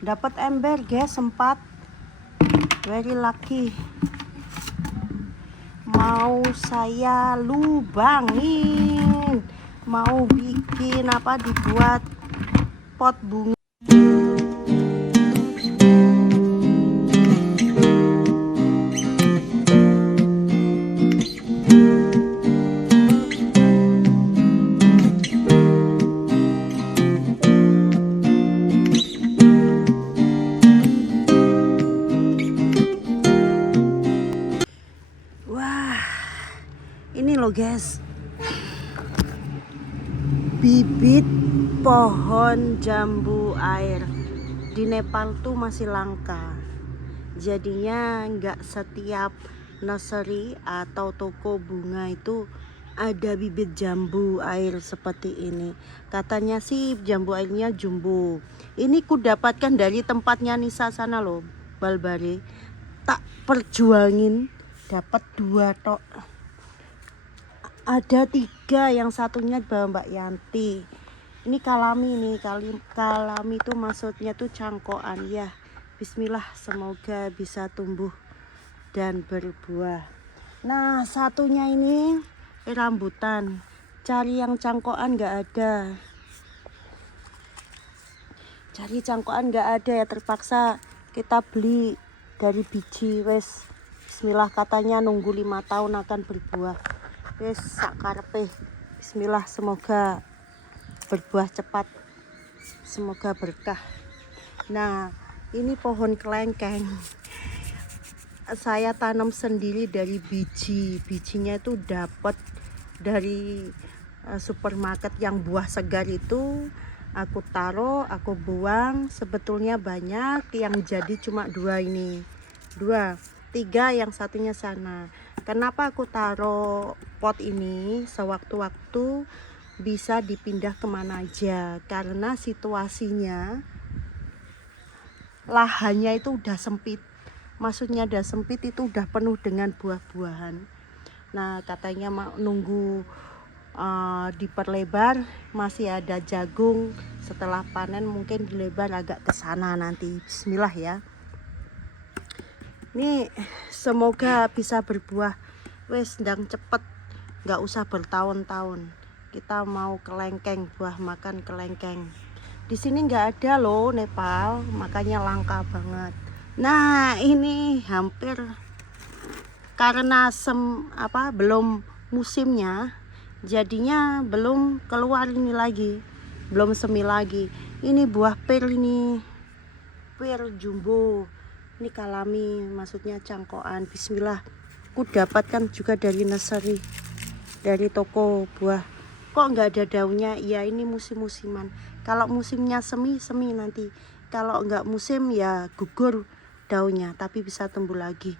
Dapat ember guys, 4. Very lucky. Mau saya lubangin, mau bikin apa, dibuat pot bunga. Ini loh guys, bibit pohon jambu air di Nepal tuh masih langka. Jadinya nggak setiap nursery atau toko bunga itu ada bibit jambu air seperti ini. Katanya sih jambu airnya jumbo. Ini ku dapatkan dari tempatnya Nisa sana loh, Balbare. Tak perjuangin, dapat 2 tok. Ada 3, yang satunya bawa Mbak Yanti. Ini kalami nih, kalami itu maksudnya tuh cangkokan ya. Bismillah, semoga bisa tumbuh dan berbuah. Nah, satunya ini rambutan. Cari yang cangkokan nggak ada. Cari cangkokan nggak ada ya, terpaksa kita beli dari biji wes. Bismillah, katanya nunggu 5 tahun akan berbuah. Wes sakarepe. Bismillah, semoga berbuah cepat, semoga berkah. Nah, ini pohon kelengkeng saya tanam sendiri dari bijinya itu dapat dari supermarket yang buah segar itu. Aku taruh, aku buang, sebetulnya banyak, yang jadi cuma 2 ini, 2, 3, yang satunya sana. Kenapa aku taruh pot ini sewaktu-waktu bisa dipindah kemana aja, karena situasinya lahannya itu udah sempit. Maksudnya udah sempit itu udah penuh dengan buah-buahan. Nah, katanya mau nunggu diperlebar, masih ada jagung, setelah panen mungkin dilebar agak ke sana nanti. Bismillah ya. Nih, semoga bisa berbuah. Wes ndang cepet, nggak usah bertahun-tahun. Kita mau kelengkeng, buah makan kelengkeng. Di sini nggak ada loh Nepal, makanya langka banget. Nah, ini hampir karena belum musimnya, jadinya belum keluar ini lagi, belum semi lagi. Ini buah pir, ini pir jumbo. Ini kalami, maksudnya cangkokan. Bismillah, aku dapatkan juga dari nursery, dari toko buah. Kok nggak ada daunnya? Ya ini musim-musiman. Kalau musimnya semi nanti. Kalau nggak musim ya gugur daunnya, tapi bisa tumbuh lagi.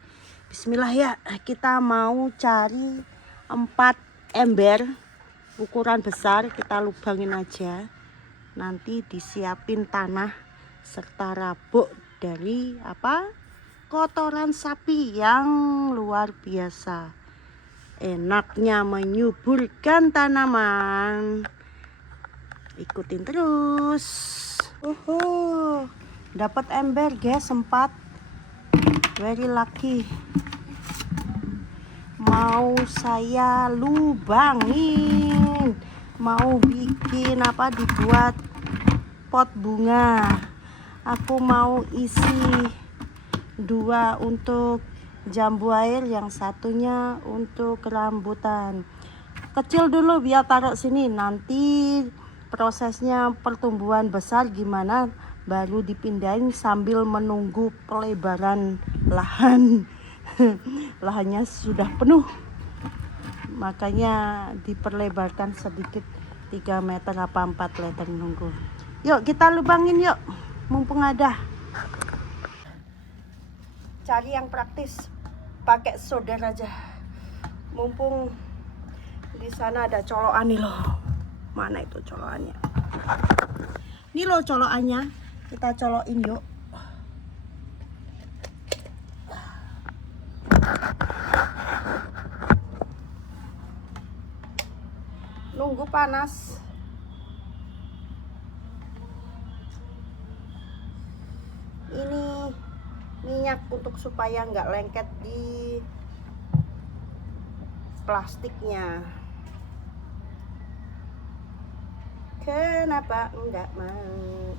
Bismillah ya, kita mau cari 4 ember ukuran besar, kita lubangin aja. Nanti disiapin tanah serta rabuk dari kotoran sapi yang luar biasa. Enaknya menyuburkan tanaman. Ikutin terus. Dapat ember guys, 4. Very lucky. Mau saya lubangin, mau bikin dibuat pot bunga. Aku mau isi 2 untuk jambu air, yang satunya untuk rambutan. Kecil dulu biar taruh sini, nanti prosesnya pertumbuhan besar gimana baru dipindahin sambil menunggu pelebaran lahan. Lahannya sudah penuh, makanya diperlebarkan sedikit, 3 meter apa 4 meter nunggu. Yuk kita lubangin yuk, mumpung ada. Cari yang praktis, pakai solder aja, mumpung di sana ada colokan nih loh. Mana itu colokannya? Ini loh colokannya, kita colokin yuk. Nunggu panas. minyak untuk supaya nggak lengket di plastiknya. Kenapa enggak mau?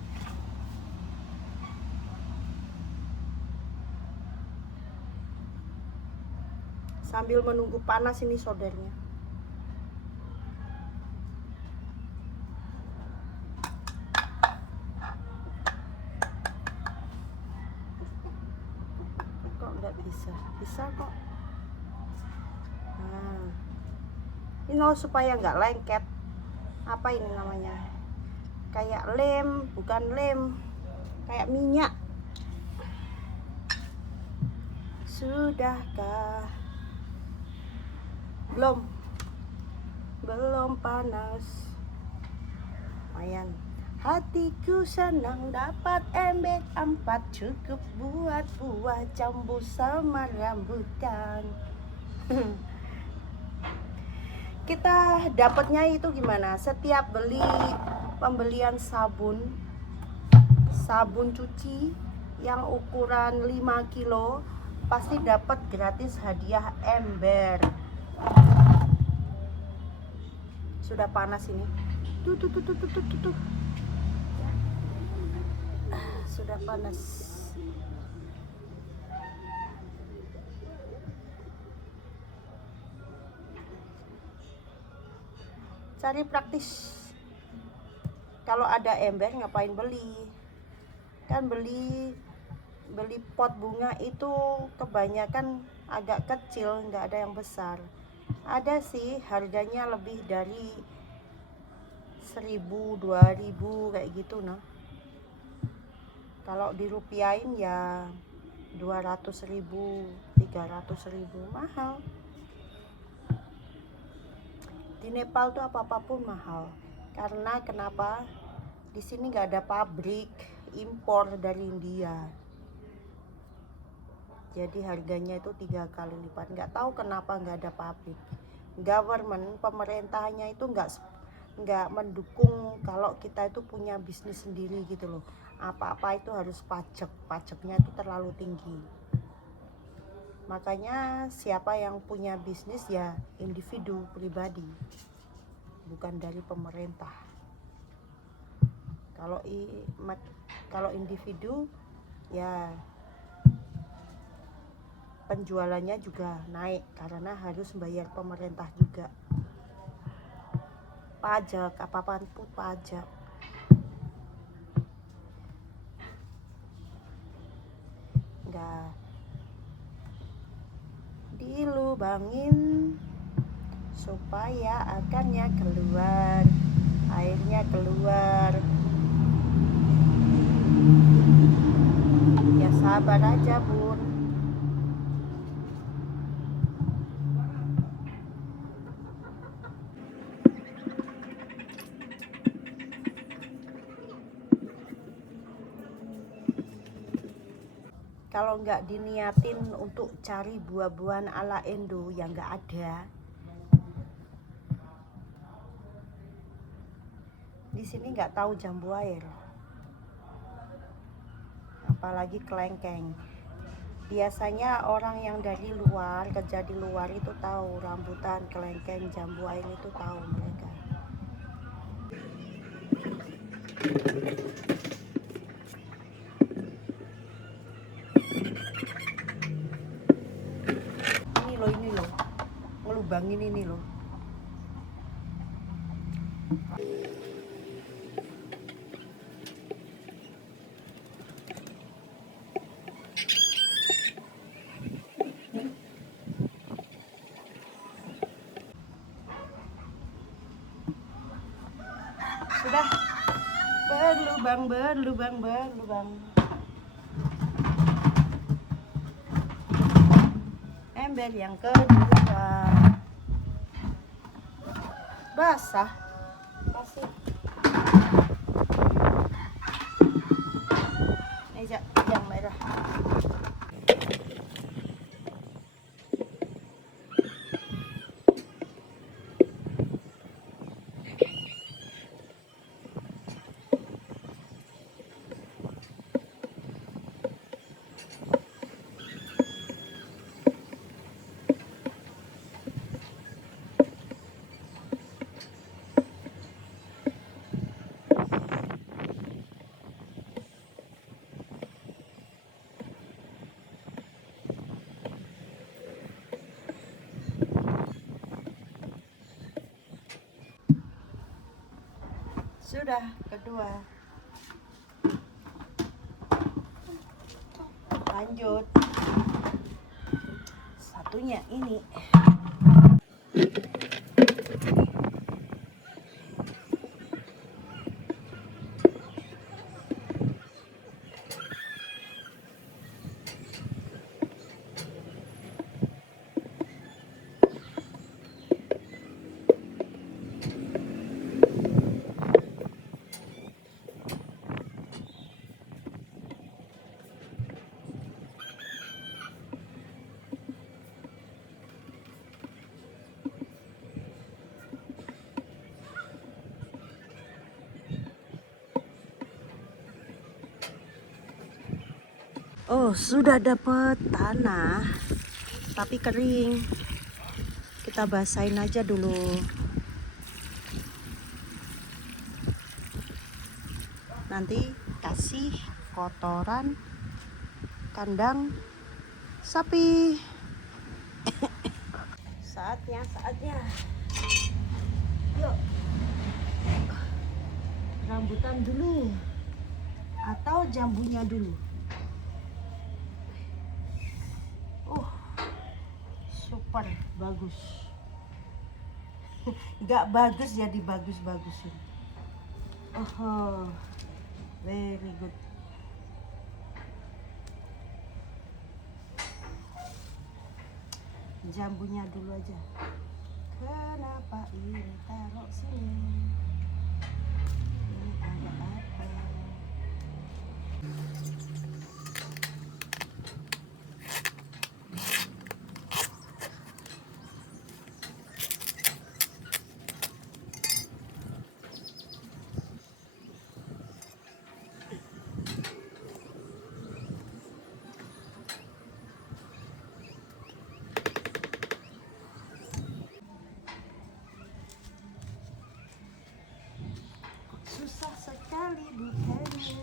Sambil menunggu panas ini soldernya. Kok enggak bisa? Bisa kok. Nah, ini supaya enggak lengket. Apa ini namanya? Kayak lem, bukan lem. Kayak minyak. Sudahkah? Belum panas. Lumayan. Hatiku senang dapat embek 4, cukup buat buah jambu sama rambutan. Kita dapatnya itu gimana? Setiap pembelian sabun cuci yang ukuran 5 kilo pasti dapat gratis hadiah ember. Sudah panas ini. Tuh. Sudah panas. Cari praktis. Kalau ada ember ngapain beli? Kan beli pot bunga itu kebanyakan agak kecil, nggak ada yang besar. Ada sih harganya lebih dari 1.000, 2.000 kayak gitu nah. Kalau dirupiahin ya 200.000, 300.000, mahal. Di Nepal tuh apapun mahal. Karena kenapa? Di sini nggak ada pabrik, impor dari India. Jadi harganya itu 3 kali lipat. Nggak tahu kenapa nggak ada pabrik. Pemerintahnya itu nggak mendukung kalau kita itu punya bisnis sendiri gitu loh. Apa-apa itu harus pajaknya itu terlalu tinggi. Makanya siapa yang punya bisnis ya individu pribadi, bukan dari pemerintah. Kalau individu ya penjualannya juga naik karena harus bayar pemerintah juga. Pajak, apapun pun pajak. Enggak dilubangin supaya akarnya keluar, airnya keluar. Ya sabar aja bun. Kalau nggak diniatin untuk cari buah-buahan ala Indo yang nggak ada, di sini nggak tahu jambu air, apalagi kelengkeng. Biasanya orang yang dari luar, kerja di luar itu tahu rambutan, kelengkeng, jambu air itu tahu mereka. Ini loh, ngelubangin ini loh. Sudah berlubang. Ember yang kedua basah, kasih meja yang merah. Sudah kedua. Lanjut. Satunya ini. Oh, sudah dapat tanah, tapi kering. Kita basahin aja dulu. Nanti kasih kotoran kandang sapi. Saatnya. Yuk. Rambutan dulu atau jambunya dulu. Super bagus. Nggak bagus jadi bagus-bagusin. Oh, very good. Jambunya dulu aja. Kenapa ini taruh sini? Ini ada apa? Susah sekali bukanya.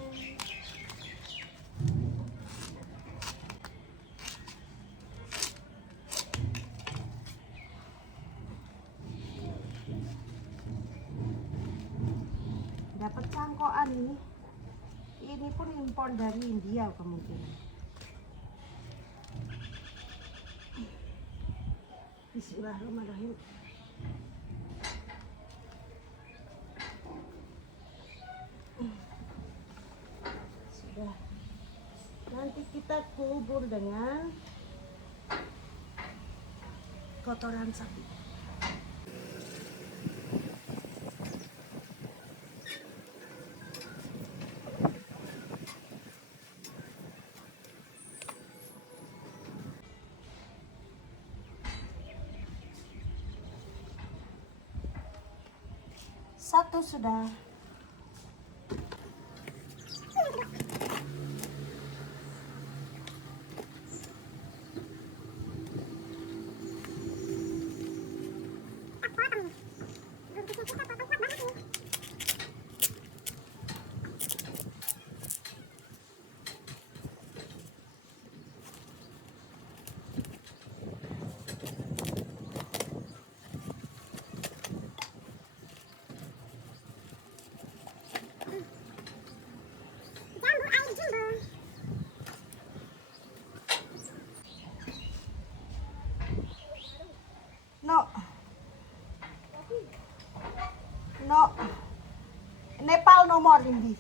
Dapat cangkokan ini. Ini pun impor dari India kemungkinan. Bismillahirrahmanirrahim. Sudah. Nanti kita kubur dengan kotoran sapi. Satu sudah. No, Nepal no more Hindi.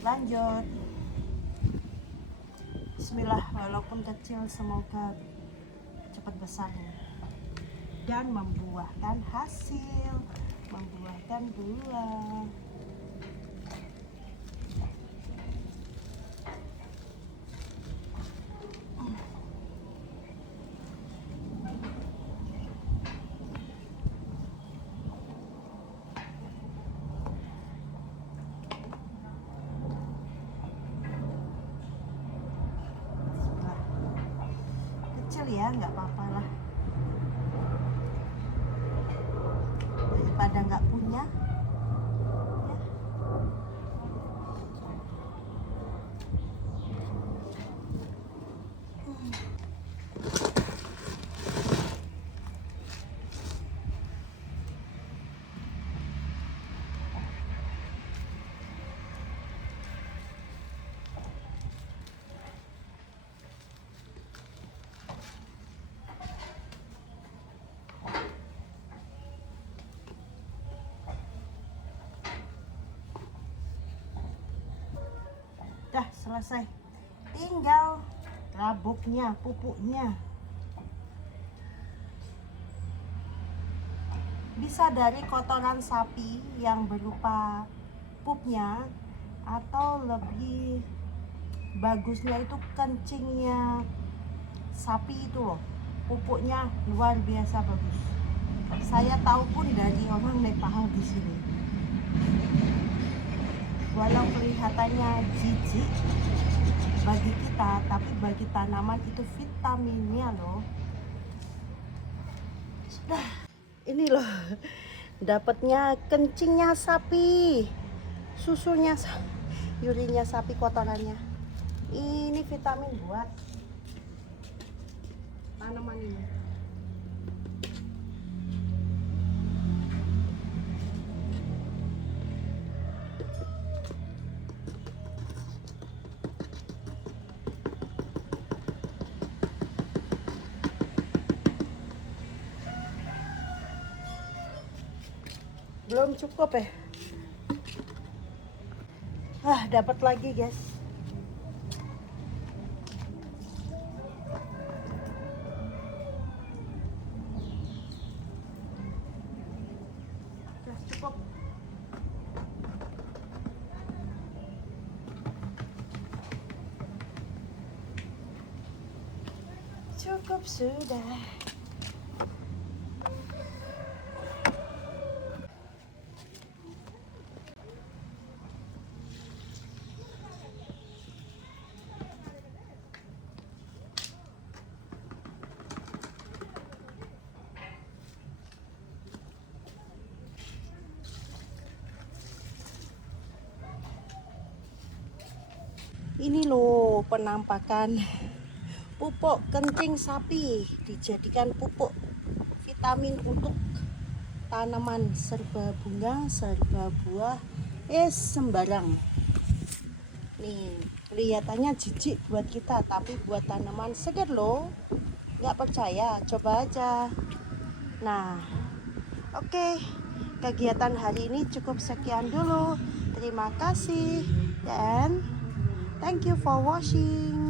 Lanjut. Bismillah, walaupun kecil semoga cepat besarnya dan membuahkan hasil, membuahkan buah. Kecil ya, nggak apa-apa lah, daripada nggak punya ya. selesai, tinggal rabuknya, pupuknya. Bisa dari kotoran sapi yang berupa pupnya, atau lebih bagusnya itu kencingnya sapi itu loh, pupuknya luar biasa bagus. Saya tahu pun dari orang Nepal di sini. Walau kelihatannya jijik bagi kita, tapi bagi tanaman itu vitaminnya loh. Sudah, ini loh, dapatnya kencingnya sapi, susunya, urinnya sapi, kotorannya. Ini vitamin buat tanaman ini. Belum cukup ya? Dapat lagi guys. Udah cukup. Cukup sudah. Ini loh penampakan pupuk kencing sapi, dijadikan pupuk vitamin untuk tanaman, serba bunga, serba buah, sembarang. Nih, kelihatannya jijik buat kita, tapi buat tanaman segar loh. Nggak percaya, coba aja. Nah, oke, kegiatan hari ini cukup sekian dulu. Terima kasih dan thank you for watching.